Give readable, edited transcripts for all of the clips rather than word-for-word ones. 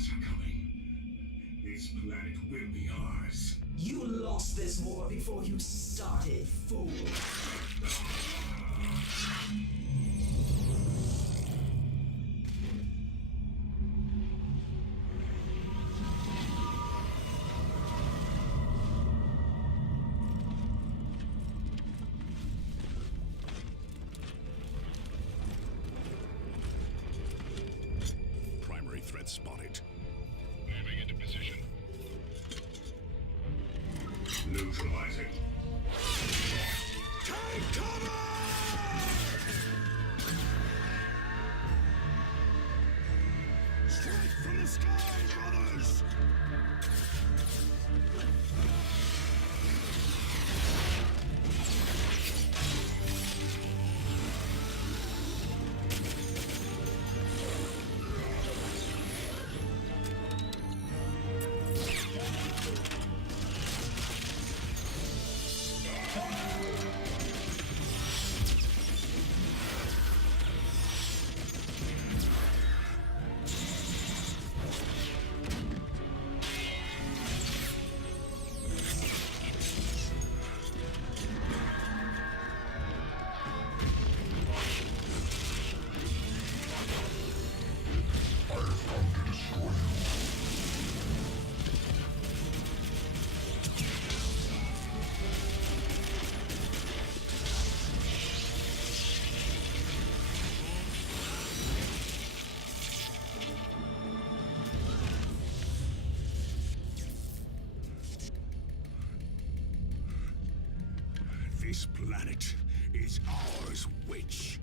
stars are coming. This planet will be ours. You lost this war before you started, fool. Primary threat spotted. Moving into position. Neutralizing. Take cover! Strike from the sky, brothers! This planet is ours, witch.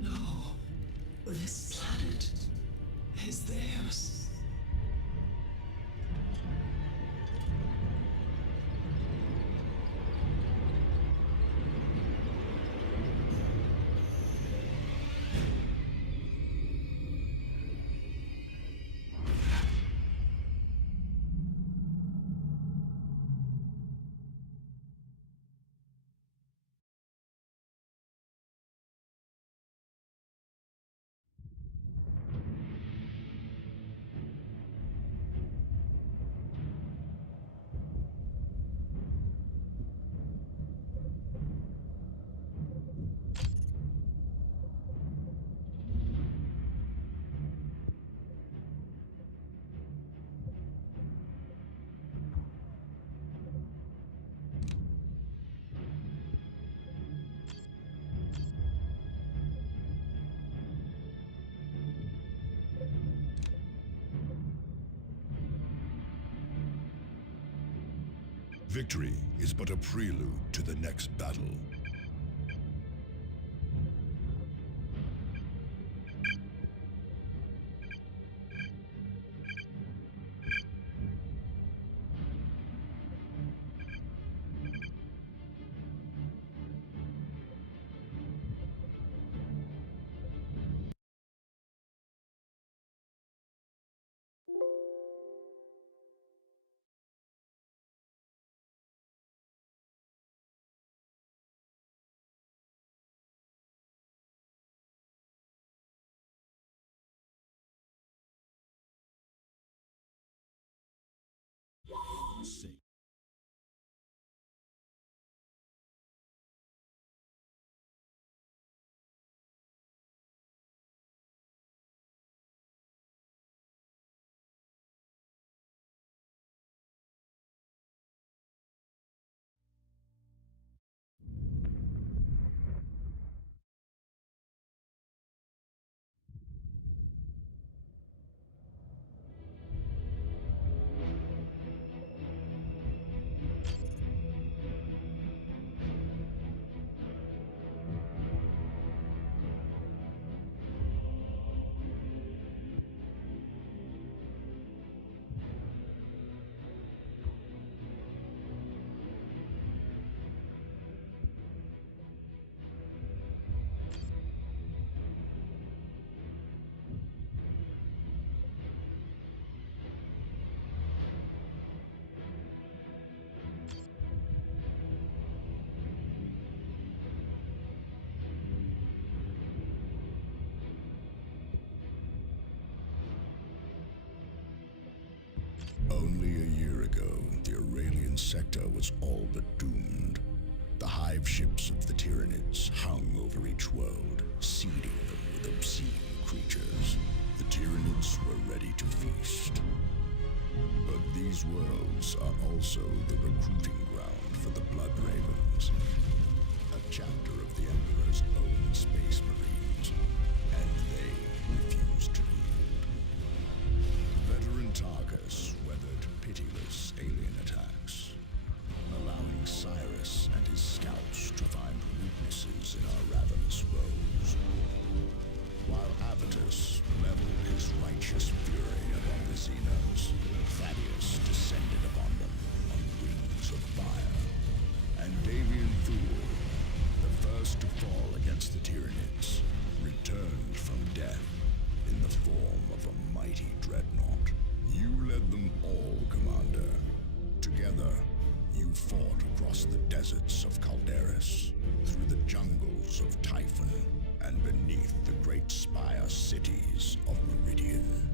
No, this planet is theirs. Victory is but a prelude to the next battle. Only a year ago, the Aurelian sector was all but doomed. The hive ships of the Tyranids hung over each world, seeding them with obscene creatures. The Tyranids were ready to feast. But these worlds are also the recruiting ground for the Blood Ravens, a chapter of the Emperor's own space marines, and they refused to yield. Veteran Tarkus weathered pitiless alien attacks, allowing Cyrus and his scouts to find weaknesses in our ravenous foes. While Avitus leveled his righteous fury upon the Xenos, Thaddeus descended upon them on wings of fire. And Davian Thule, the first to fall against the Tyranids, returned from death in the form of a mighty dreadnought. You led them all, Commander. Together, you fought across the deserts of Calderis, through the jungles of Typhon, and beneath the great spire cities of Meridian.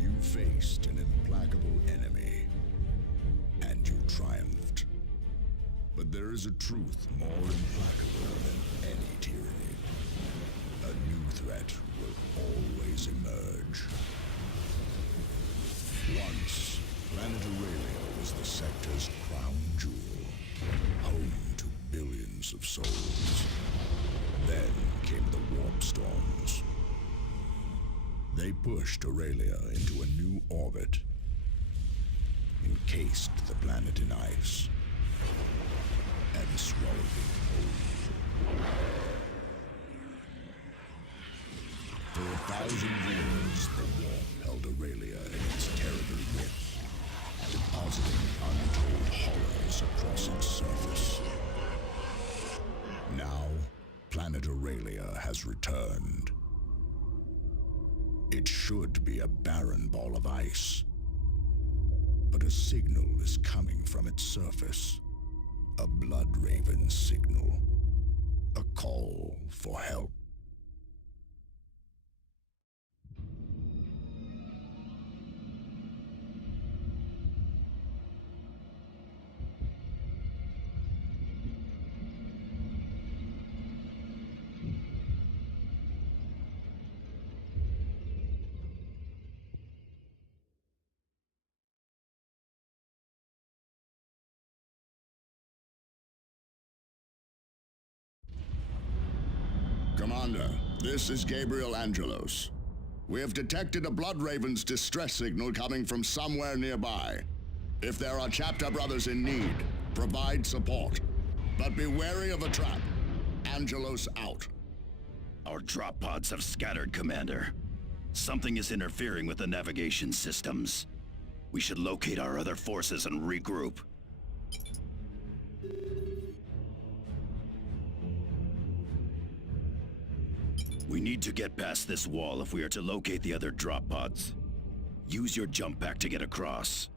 You faced an implacable enemy, and you triumphed. But there is a truth more implacable than any tyranny. A new threat will always emerge. Once, planet Aurelia was the sector's crown jewel, home to billions of souls. Then came the warp storms. They pushed Aurelia into a new orbit, encased the planet in ice, and swallowed it whole. For 1,000 years, the warp held Aurelia in its terrible grip, depositing untold horrors across its surface. Now, planet Aurelia has returned. It should be a barren ball of ice, but a signal is coming from its surface. A blood raven signal. A call for help. Commander, this is Gabriel Angelos. We have detected a Blood Raven's distress signal coming from somewhere nearby. If there are chapter brothers in need, provide support. But be wary of a trap. Angelos out. Our drop pods have scattered, Commander. Something is interfering with the navigation systems. We should locate our other forces and regroup. We need to get past this wall if we are to locate the other drop pods. Use your jump pack to get across.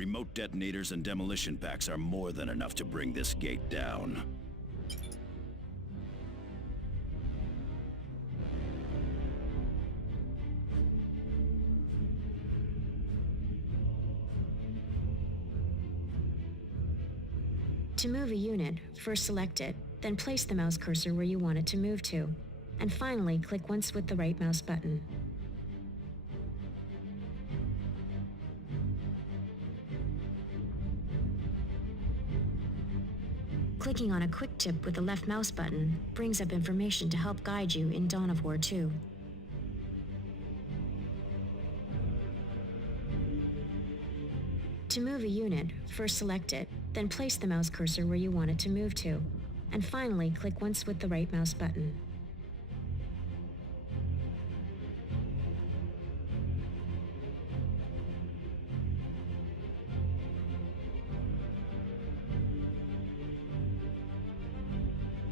Remote detonators and demolition packs are more than enough to bring this gate down. To move a unit, first select it, then place the mouse cursor where you want it to move to, and finally click once with the right mouse button. Clicking on a quick tip with the left mouse button brings up information to help guide you in Dawn of War 2. To move a unit, first select it, then place the mouse cursor where you want it to move to, and finally click once with the right mouse button.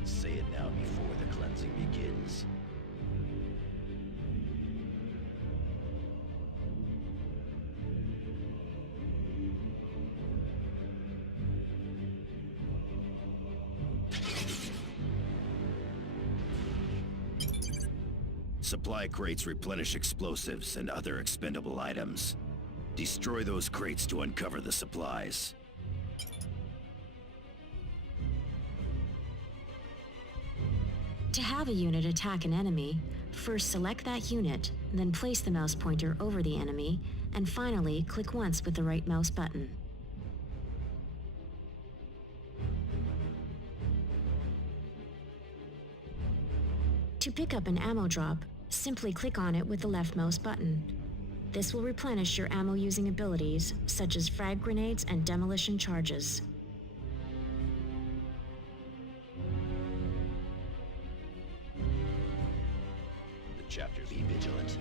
Say it now before the cleansing begins. Supply crates replenish explosives and other expendable items. Destroy those crates to uncover the supplies. To have a unit attack an enemy, first select that unit, then place the mouse pointer over the enemy, and finally click once with the right mouse button. To pick up an ammo drop, simply click on it with the left mouse button. This will replenish your ammo-using abilities, such as frag grenades and demolition charges. The chapter Be Vigilant.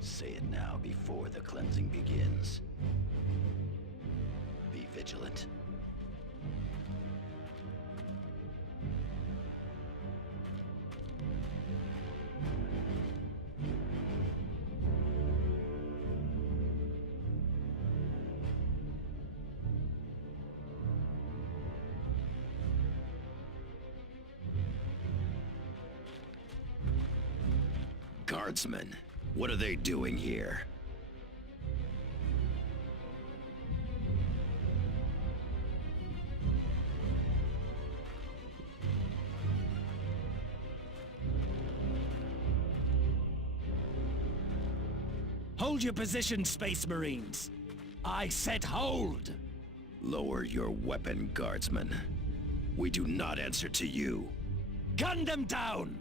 Say it now before the cleansing begins. Be vigilant. Guardsmen, what are they doing here? Hold your position, Space Marines. I said hold! Lower your weapon, Guardsman. We do not answer to you. Gun them down!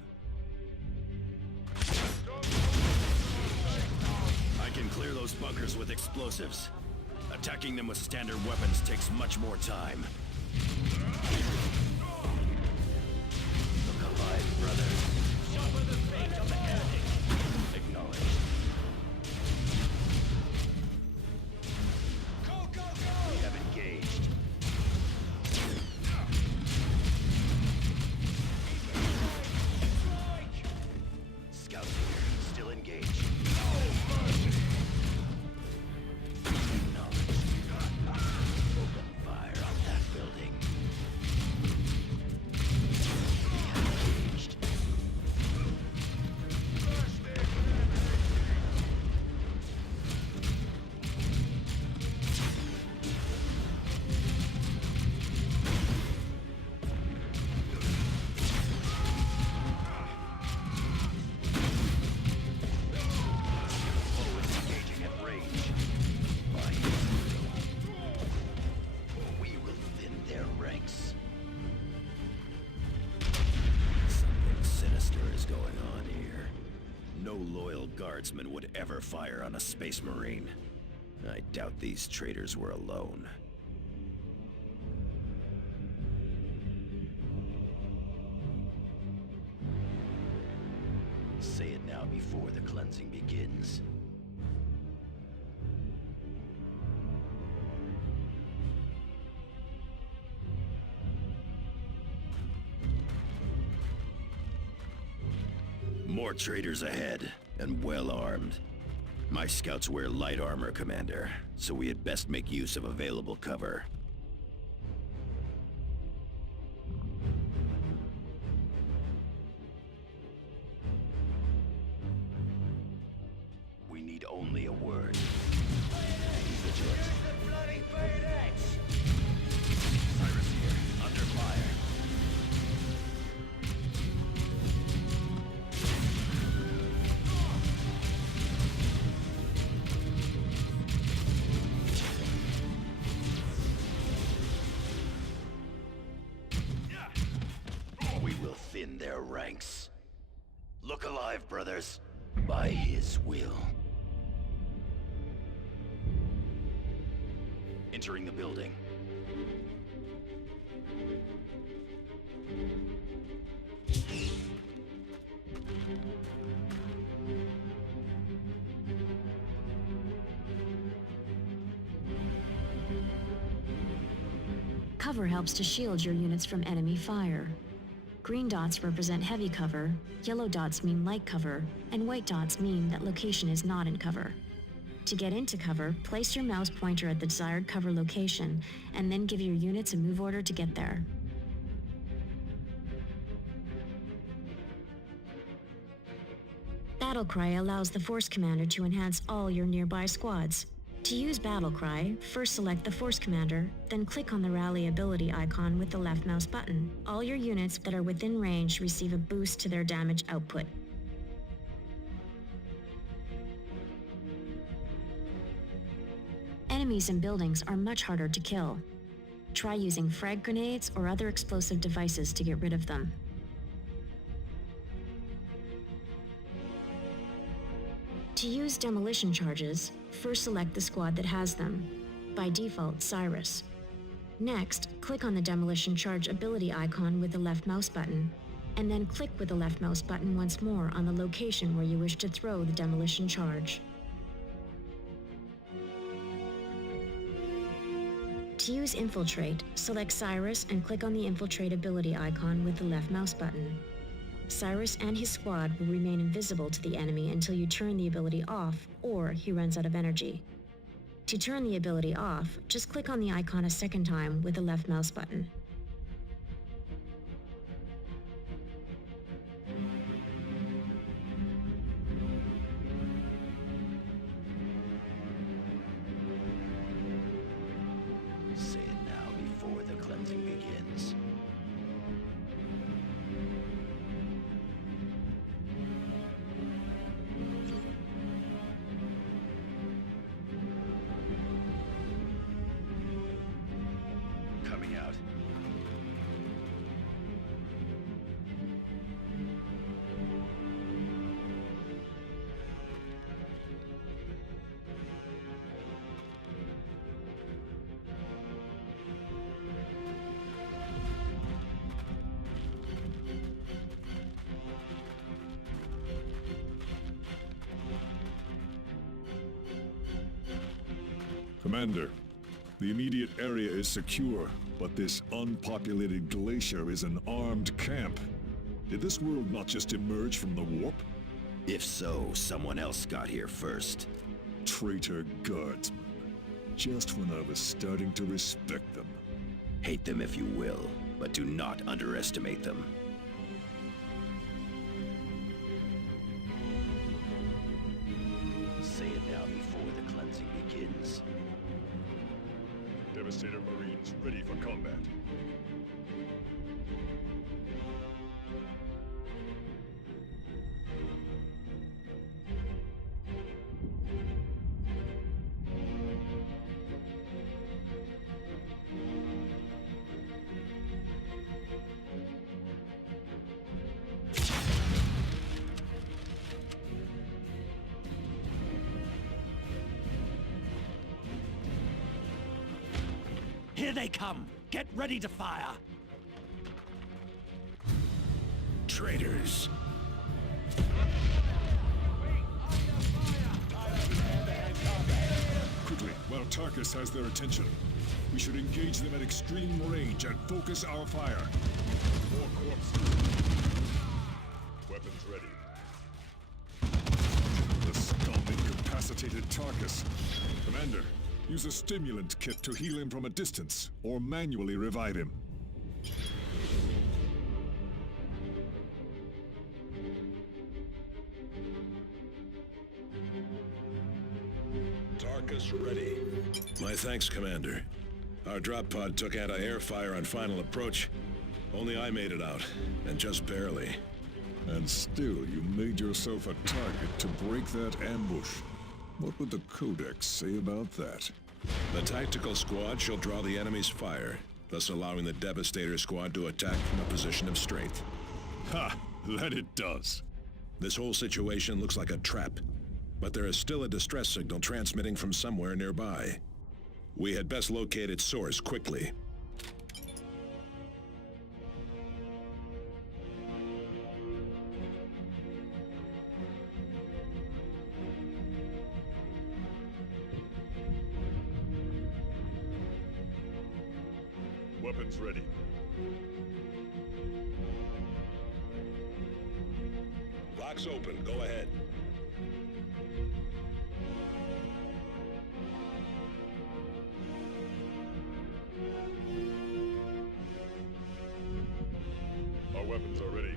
I can clear those bunkers with explosives. Attacking them with standard weapons takes much more time. Look alive, brother. Acknowledged. We have engaged. Scouts here, still engaged. Acknowledged. Open fire on that guardsman would ever fire on a Space Marine. I doubt these traitors were alone. Say it now before the cleansing begins. More traitors ahead, and well armed. My scouts wear light armor, Commander, so we had best make use of available cover. We need only a word. Be vigilant. Cyrus here, under fire. We will thin their ranks. Look alive, brothers. By his will. Entering the building. Cover helps to shield your units from enemy fire. Green dots represent heavy cover, yellow dots mean light cover, and white dots mean that location is not in cover. To get into cover, place your mouse pointer at the desired cover location, and then give your units a move order to get there. Battle Cry allows the Force Commander to enhance all your nearby squads. To use Battle Cry, first select the Force Commander, then click on the Rally ability icon with the left mouse button. All your units that are within range receive a boost to their damage output. Enemies and buildings are much harder to kill. Try using frag grenades or other explosive devices to get rid of them. To use demolition charges, first select the squad that has them. By default, Cyrus. Next, click on the demolition charge ability icon with the left mouse button, and then click with the left mouse button once more on the location where you wish to throw the demolition charge. To use Infiltrate, select Cyrus and click on the Infiltrate ability icon with the left mouse button. Cyrus and his squad will remain invisible to the enemy until you turn the ability off or he runs out of energy. To turn the ability off, just click on the icon a second time with the left mouse button. Say it now before the cleansing begins. Coming out. Commander, the immediate area is secure, but this unpopulated glacier is an armed camp. Did this world not just emerge from the warp? If so, someone else got here first. Traitor guardsmen. Just when I was starting to respect them. Hate them if you will, but do not underestimate them. Say it now before the cleansing begins. Devastator Marines ready for combat. Here they come. Get ready to fire. Traitors. Quickly, while Tarkus has their attention. We should engage them at extreme range and focus our fire. More corpses. Weapons ready. The scum incapacitated Tarkus. Commander, use a stimulant kit to heal him from a distance, or manually revive him. Tarkus ready. My thanks, Commander. Our drop pod took anti-air fire on final approach. Only I made it out, and just barely. And still, you made yourself a target to break that ambush. What would the Codex say about that? The tactical squad shall draw the enemy's fire, thus allowing the Devastator squad to attack from a position of strength. Ha! That it does. This whole situation looks like a trap, but there is still a distress signal transmitting from somewhere nearby. We had best locate its source quickly. Weapons ready. Lock's open. Go ahead. Our weapons are ready.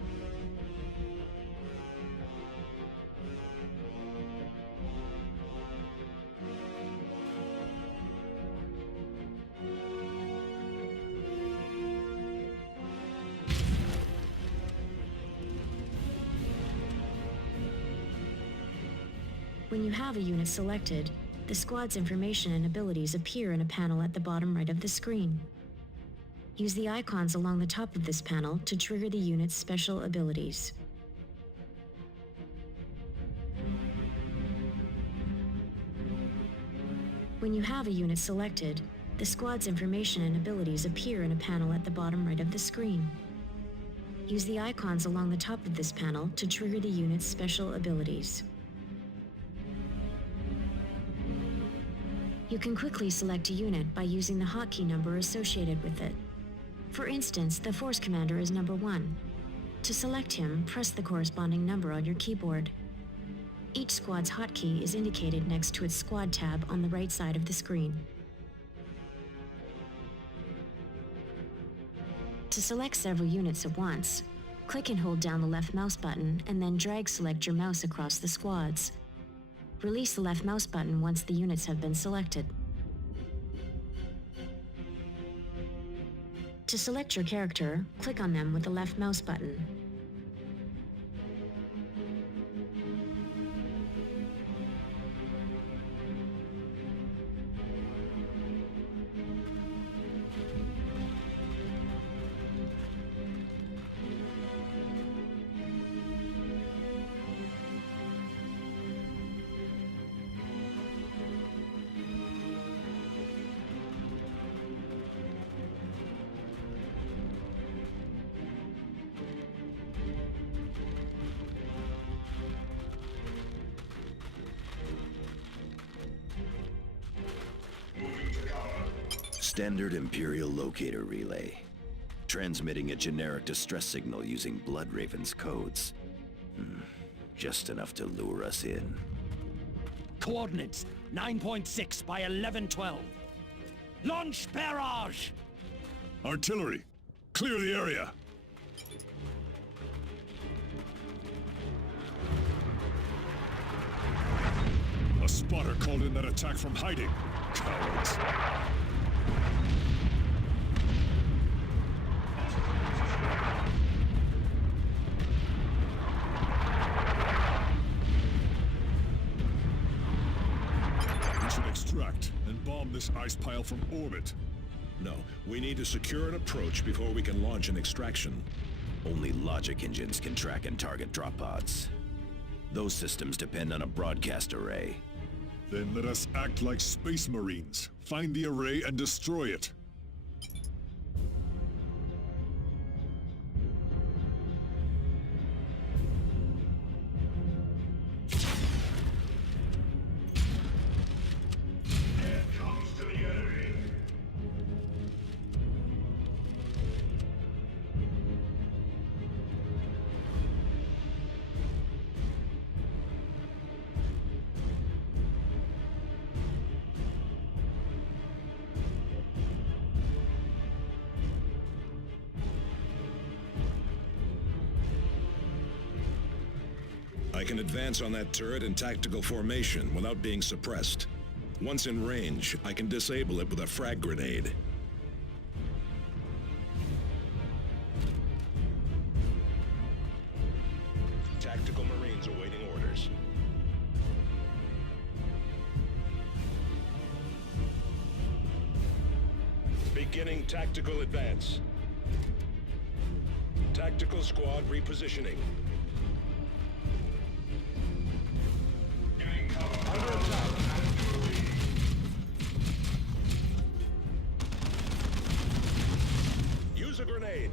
When you have a unit selected, the squad's information and abilities appear in a panel at the bottom right of the screen. Use the icons along the top of this panel to trigger the unit's special abilities. When you have a unit selected, the squad's information and abilities appear in a panel at the bottom right of the screen. Use the icons along the top of this panel to trigger the unit's special abilities. You can quickly select a unit by using the hotkey number associated with it. For instance, the Force Commander is number 1. To select him, press the corresponding number on your keyboard. Each squad's hotkey is indicated next to its squad tab on the right side of the screen. To select several units at once, click and hold down the left mouse button and then drag select your mouse across the squads. Release the left mouse button once the units have been selected. To select your character, click on them with the left mouse button. Standard Imperial Locator Relay. Transmitting a generic distress signal using Bloodraven's codes. Just enough to lure us in. Coordinates 9.6 by 1112. Launch barrage! Artillery, clear the area. A spotter called in that attack from hiding. Cowards. We should extract and bomb this ice pile from orbit. No, we need to secure an approach before we can launch an extraction. Only logic engines can track and target drop pods. Those systems depend on a broadcast array. Then let us act like space marines. Find the array and destroy it. I can advance on that turret in tactical formation without being suppressed. Once in range, I can disable it with a frag grenade. Tactical Marines awaiting orders. Beginning tactical advance. Tactical squad repositioning. Under attack. Use a grenade.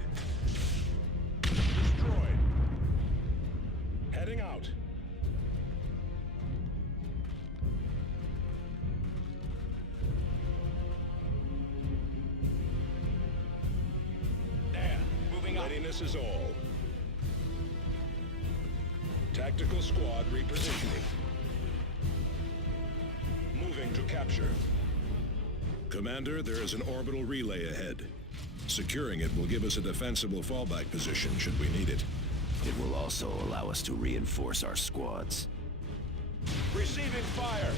Destroyed. Heading out. There, moving up. Readiness is all. Tactical squad repositioning. Moving to capture. Commander, there is an orbital relay ahead. Securing it will give us a defensible fallback position should we need it. It will also allow us to reinforce our squads. Receiving fire!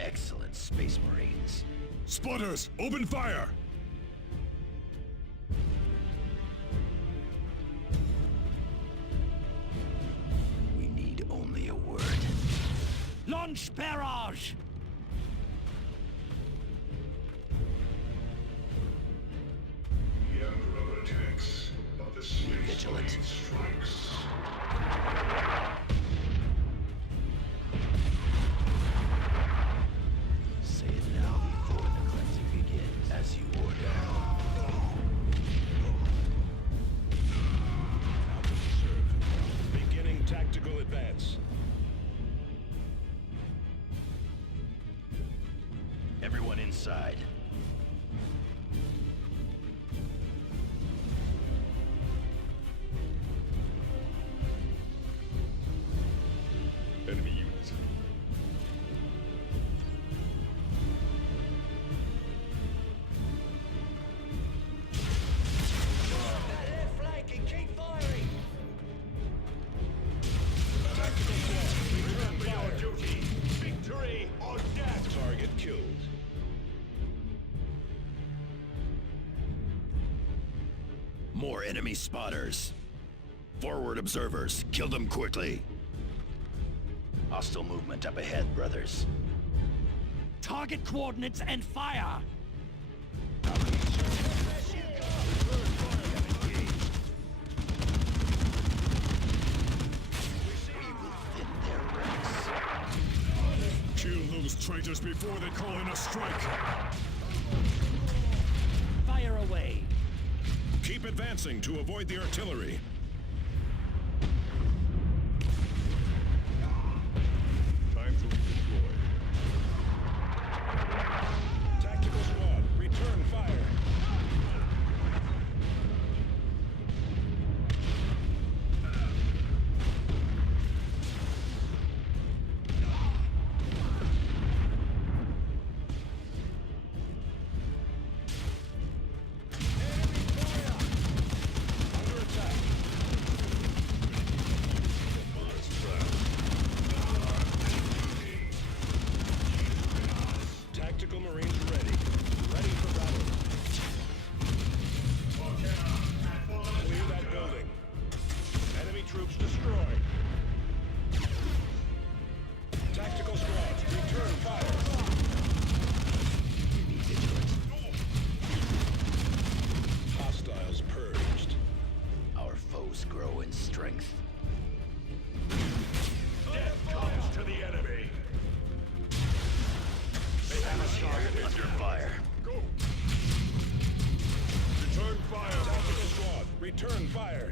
Excellent, Space Marines. Spotters, open fire! We need only a word. Launch barrage! The Emperor attacks, but the Space Vigilant. Marine strikes. Say it now before the cleansing begins, as you order. How to serve. Beginning tactical advance. Everyone inside. Enemy units. Tactical squad, return fire. Duty. Victory or death. Target killed. More enemy spotters. Forward observers. Kill them quickly. Hostile movement up ahead, brothers. Target coordinates and fire! Kill those traitors before they call in a strike! Fire away! Keep advancing to avoid the artillery. Time to redeploy. Tactical squad, return fire. Under attack. Tactical Marines ready. Ready for battle. Clear that building. Enemy troops destroyed. Tactical squads, return fire. Be vigilant. Hostiles purged. Our foes grow in strength. Death comes to the enemy. They have a target Under fire. Go! Return fire! Tactical squad, return fire!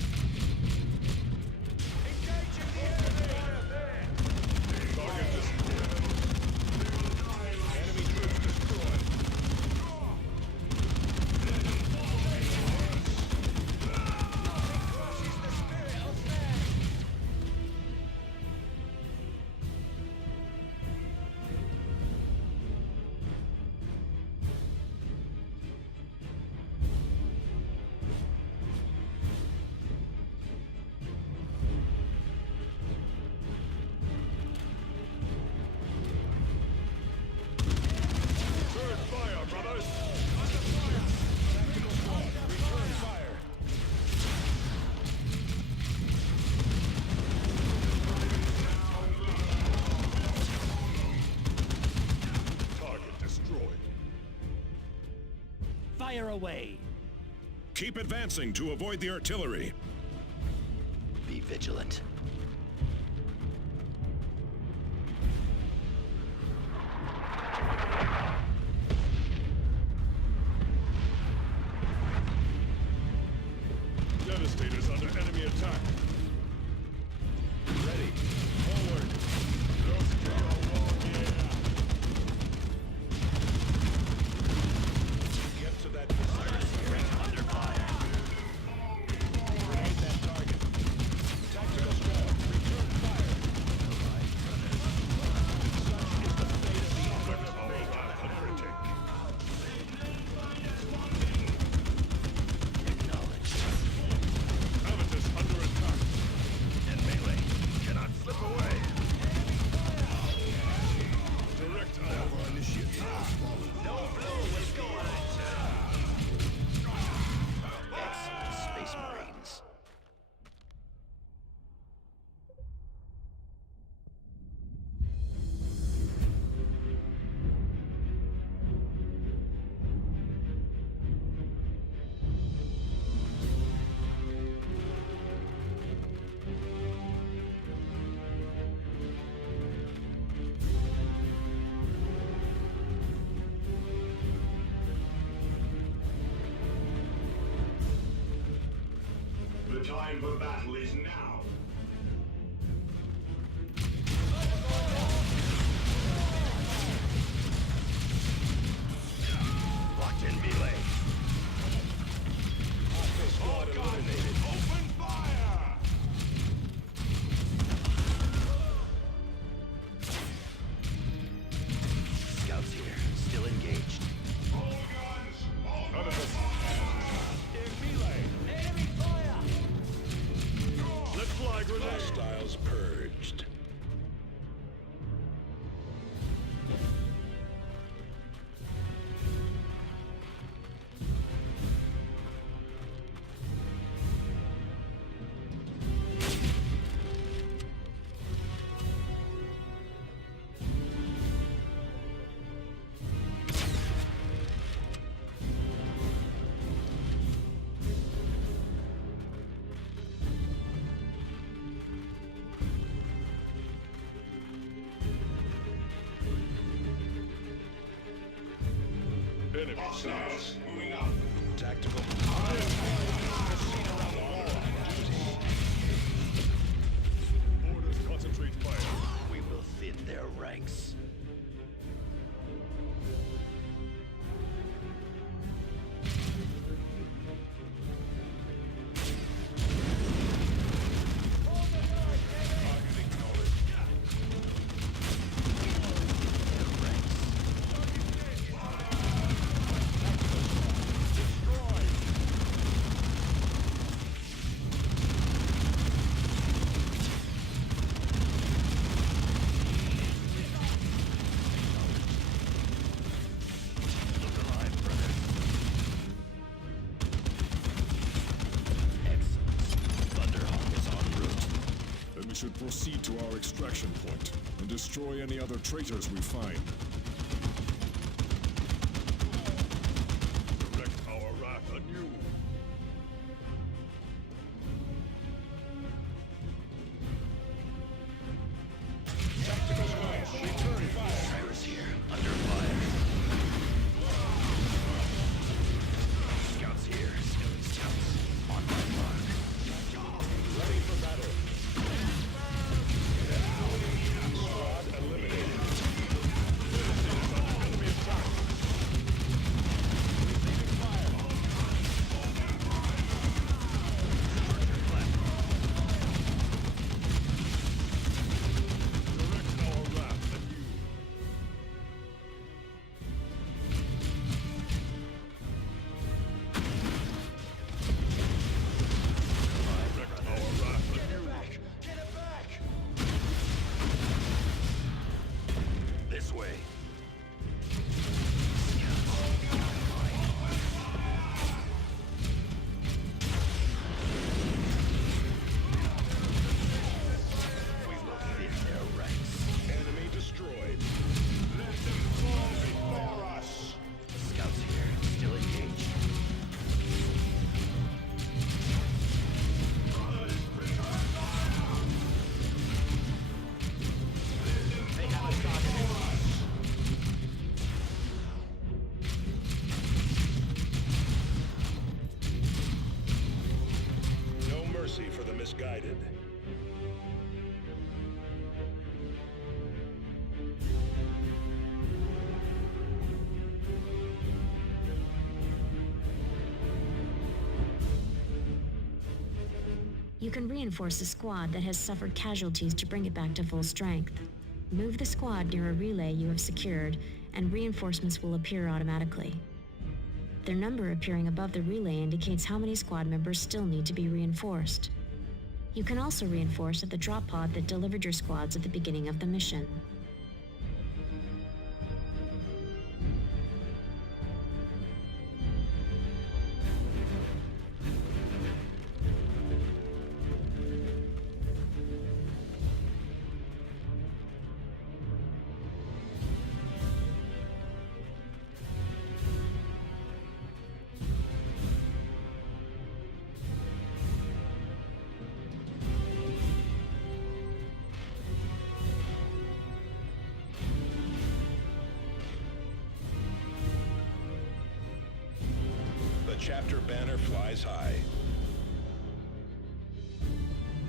Engaging the enemy! Target destroyed. Enemy troops destroyed. fire away! Keep advancing to avoid the artillery. Be vigilant. Devastator's under enemy attack. Ready. Forward. Let's go, yeah. Get to that missile. Under fire. Grenade that target. Tactical squad, return fire. Such is the fate of the Heretic. Acknowledged. Amatus under attack. And melee cannot slip away. Direct our Initiative has fallen. Excellent, Space Marines. The time for battle is now. Locked in melee. squad eliminated. Open fire! Scouts here, still engaged. All guns, all Amatus. In melee! Enemy fire! Let's fly grenade. Hostiles purged. Enemy hostiles moving up. Tactical. Orders concentrate fire. We will thin their ranks. Look alive, brother. Excellent. Thunderhawk is en route. Then we should proceed to our extraction point and destroy any other traitors we find. Direct our wrath anew. Tactical squad, return fire. Cyrus here, under fire. Scouts here, scouts. On my mark. Ready for battle. Squad eliminated. You can reinforce a squad that has suffered casualties to bring it back to full strength. Move the squad near a relay you have secured, and reinforcements will appear automatically. Their number appearing above the relay indicates how many squad members still need to be reinforced. You can also reinforce at the drop pod that delivered your squads at the beginning of the mission. The chapter banner flies high.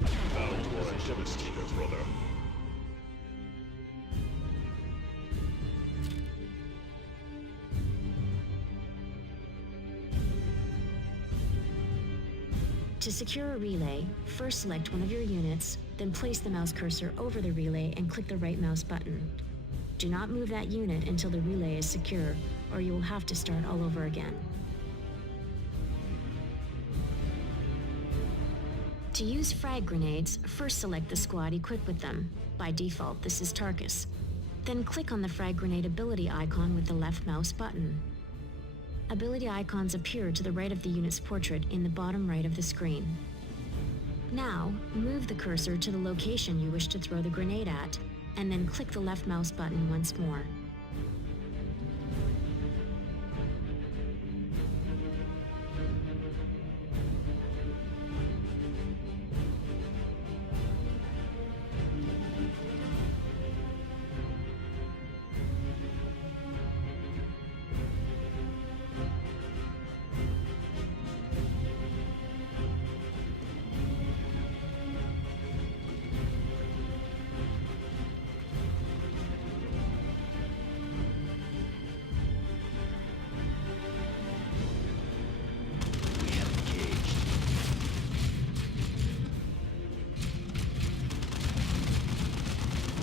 Now you are a devastator, brother. To secure a relay, first select one of your units, then place the mouse cursor over the relay and click the right mouse button. Do not move that unit until the relay is secure, or you will have to start all over again. To use frag grenades, first select the squad equipped with them. By default, this is Tarkus. Then click on the frag grenade ability icon with the left mouse button. Ability icons appear to the right of the unit's portrait in the bottom right of the screen. Now, move the cursor to the location you wish to throw the grenade at, and then click the left mouse button once more.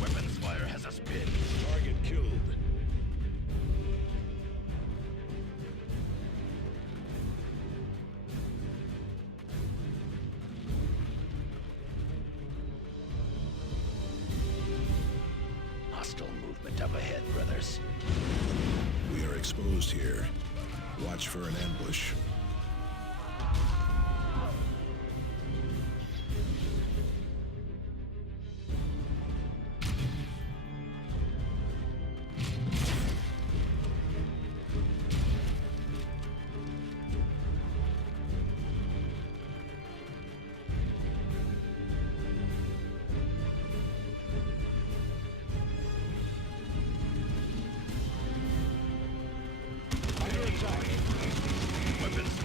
Weapons fire has us pinned. Target killed. Hostile movement up ahead, brothers. We are exposed here. Watch for an ambush. Weapons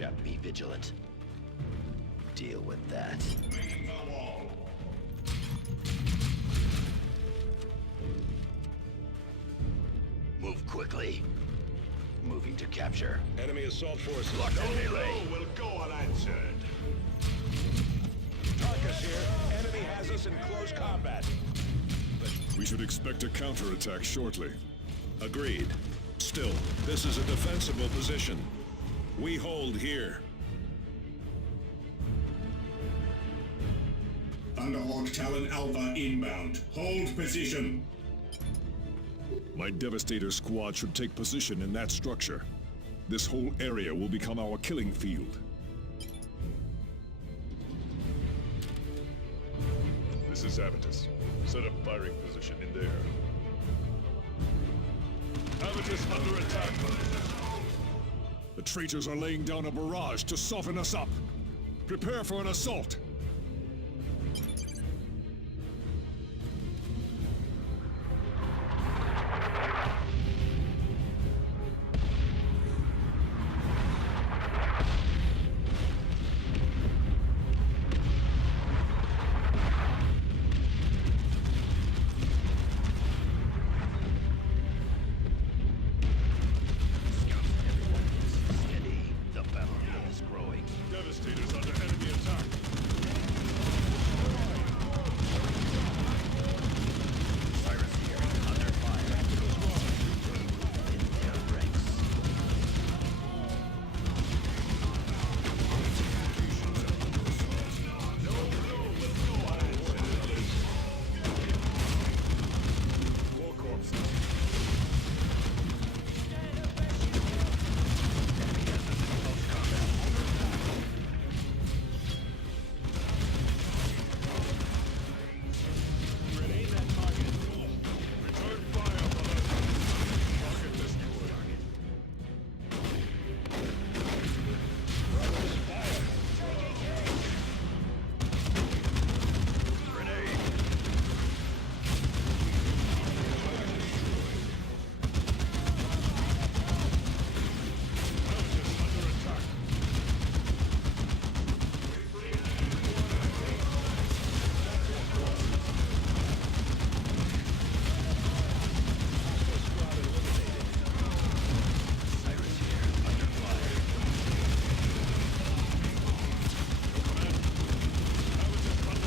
chap, be vigilant. Deal with that. Making the wall. Move quickly. Moving to capture. Enemy assault forces. Locked in melee. Will go unanswered. Tarkus here. Enemy has us in close combat. We should expect a counterattack shortly. Agreed. Still, this is a defensible position. We hold here. Thunderhawk Talon Alpha inbound. Hold position. My Devastator squad should take position in that structure. This whole area will become our killing field. This is Avitus. Set up firing position in there. Avitus under attack. The traitors are laying down a barrage to soften us up. Prepare for an assault. Steady. The battlefield is growing. Devastators under enemy attack. Cyrus here. Under fire. In their ranks. More corpses. Return fire, brother. Target destroyed. Avitus under attack. Cyrus here. Under fire. Avitus under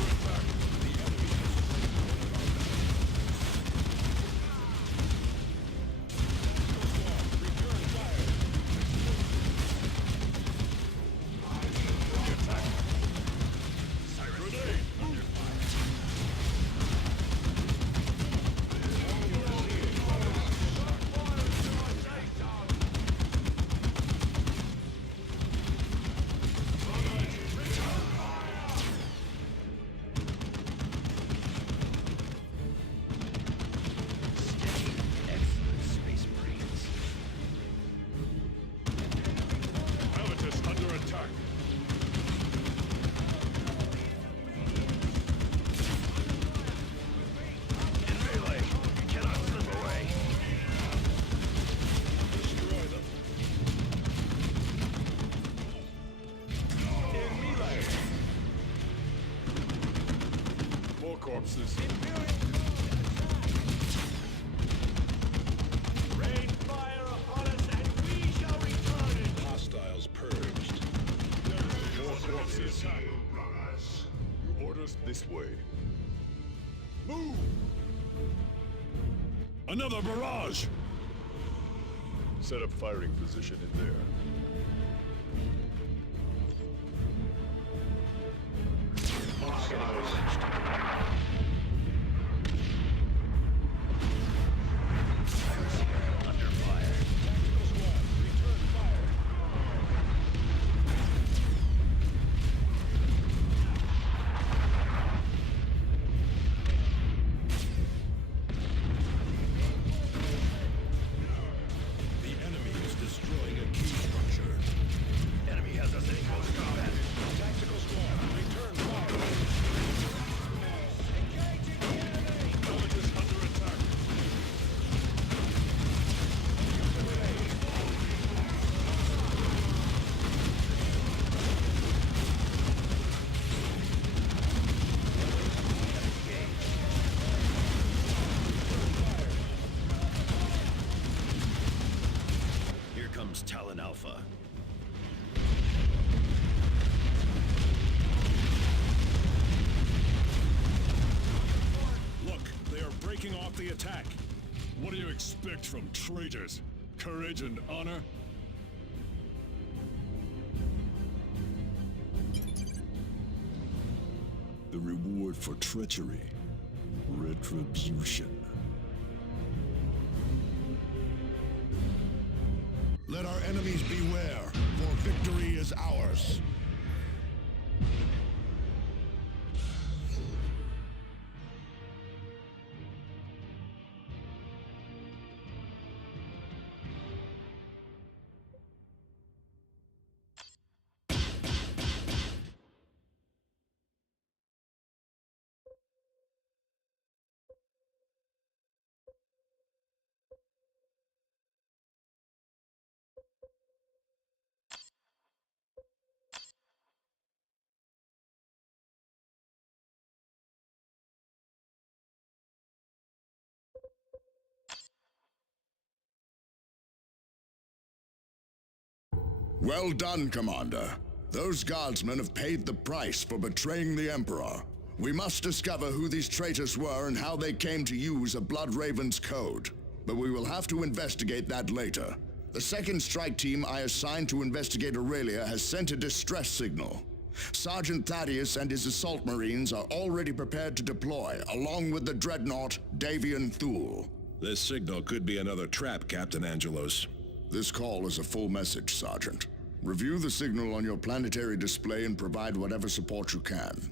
attack. Grenade! Steady. Excellent, Space Marines. Avitus under attack. In melee. You cannot slip away. Destroy them. More corpses. Rain fire upon us and we shall return it! Hostiles purged. More corpses. Runners. You orders this way. Move! Another barrage! Set up firing position in there. Cyrus here. Under fire. The enemy is destroying a key structure. comes Talon Alpha. Look, they are breaking off the attack. What do you expect from traitors? Courage and honor? The reward for treachery. Retribution. Let our enemies beware, for victory is ours. Well done, Commander. Those guardsmen have paid the price for betraying the Emperor. We must discover who these traitors were and how they came to use a Blood Raven's code. But we will have to investigate that later. The second strike team I assigned to investigate Aurelia has sent a distress signal. Sergeant Thaddeus and his assault marines are already prepared to deploy, along with the dreadnought Davian Thule. This signal could be another trap, Captain Angelos. This call is a full message, Sergeant. Review the signal on your planetary display and provide whatever support you can.